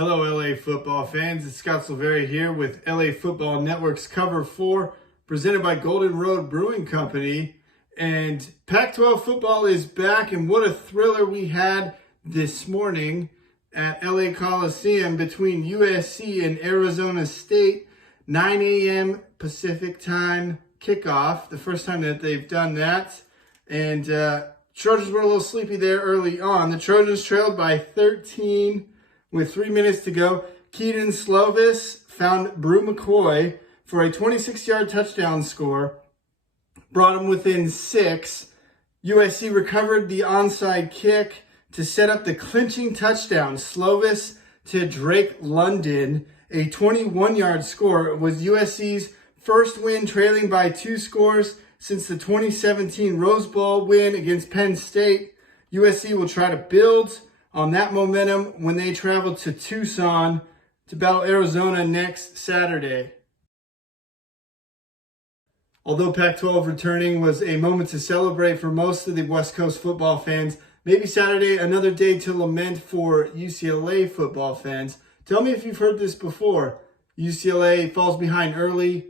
Hello, LA football fans. It's Scott Silveri here with LA Football Network's Cover 4, presented by Golden Road Brewing Company. And Pac-12 football is back, and what a thriller we had this morning at LA Coliseum between USC and Arizona State. 9 a.m. Pacific time kickoff, the first time that they've done that. And Trojans were a little sleepy there early on. The Trojans trailed by 13 with 3 minutes to go. Keaton Slovis found Brew McCoy for a 26-yard touchdown score, brought him within 6. USC recovered the onside kick to set up the clinching touchdown. Slovis to Drake London, a 21-yard score. It was USC's first win trailing by 2 scores since the 2017 Rose Bowl win against Penn State. USC will try to build on that momentum when they travel to Tucson to battle Arizona next Saturday. Although Pac-12 returning was a moment to celebrate for most of the West Coast football fans, maybe Saturday another day to lament for UCLA football fans. Tell me if you've heard this before. UCLA falls behind early,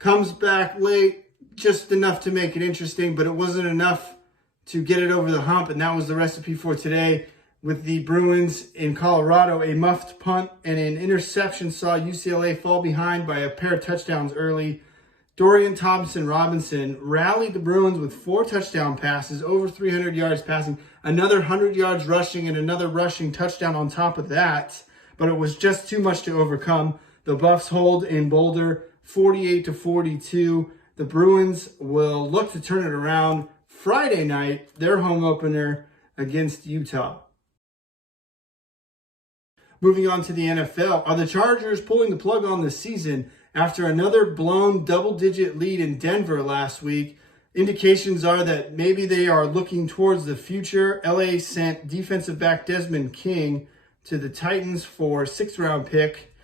comes back late, just enough to make it interesting, but it wasn't enough to get it over the hump, and that was the recipe for today. With the Bruins in Colorado, a muffed punt and an interception saw UCLA fall behind by a pair of touchdowns early. Dorian Thompson-Robinson rallied the Bruins with 4 touchdown passes, over 300 yards passing, another 100 yards rushing, and another rushing touchdown on top of that. But it was just too much to overcome. The Buffs hold in Boulder 48-42. The Bruins will look to turn it around Friday night, their home opener against Utah. Moving on to the NFL, are the Chargers pulling the plug on the season after another blown double-digit lead in Denver last week? Indications are that maybe they are looking towards the future. LA sent defensive back Desmond King to the Titans for a 6th-round pick.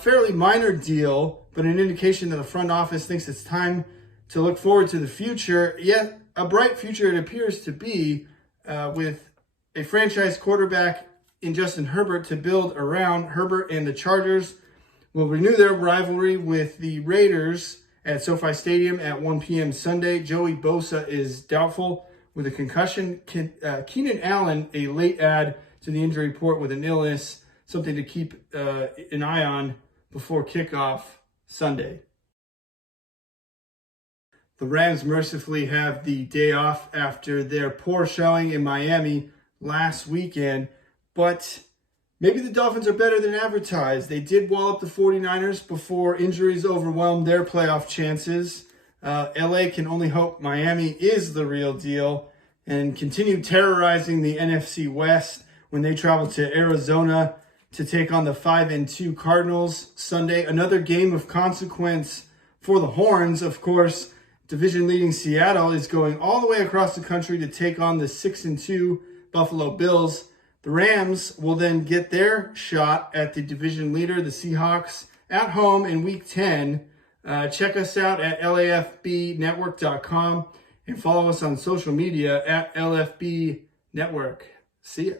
Fairly minor deal, but an indication that the front office thinks it's time to look forward to the future. Yet a bright future it appears to be, with a franchise quarterback in Justin Herbert to build around. Herbert and the Chargers will renew their rivalry with the Raiders at SoFi Stadium at 1 p.m. Sunday. Joey Bosa is doubtful with a concussion. Keenan Allen, a late add to the injury report with an illness, something to keep an eye on before kickoff Sunday. The Rams mercifully have the day off after their poor showing in Miami last weekend. But maybe the Dolphins are better than advertised. They did wallop the 49ers before injuries overwhelmed their playoff chances. LA can only hope Miami is the real deal and continue terrorizing the NFC West when they travel to Arizona to take on the 5-2 Cardinals Sunday. Another game of consequence for the Horns. Of course, division-leading Seattle is going all the way across the country to take on the 6-2 Buffalo Bills. The Rams will then get their shot at the division leader, the Seahawks, at home in Week 10. Check us out at LAFBnetwork.com and follow us on social media at LFB Network. See ya.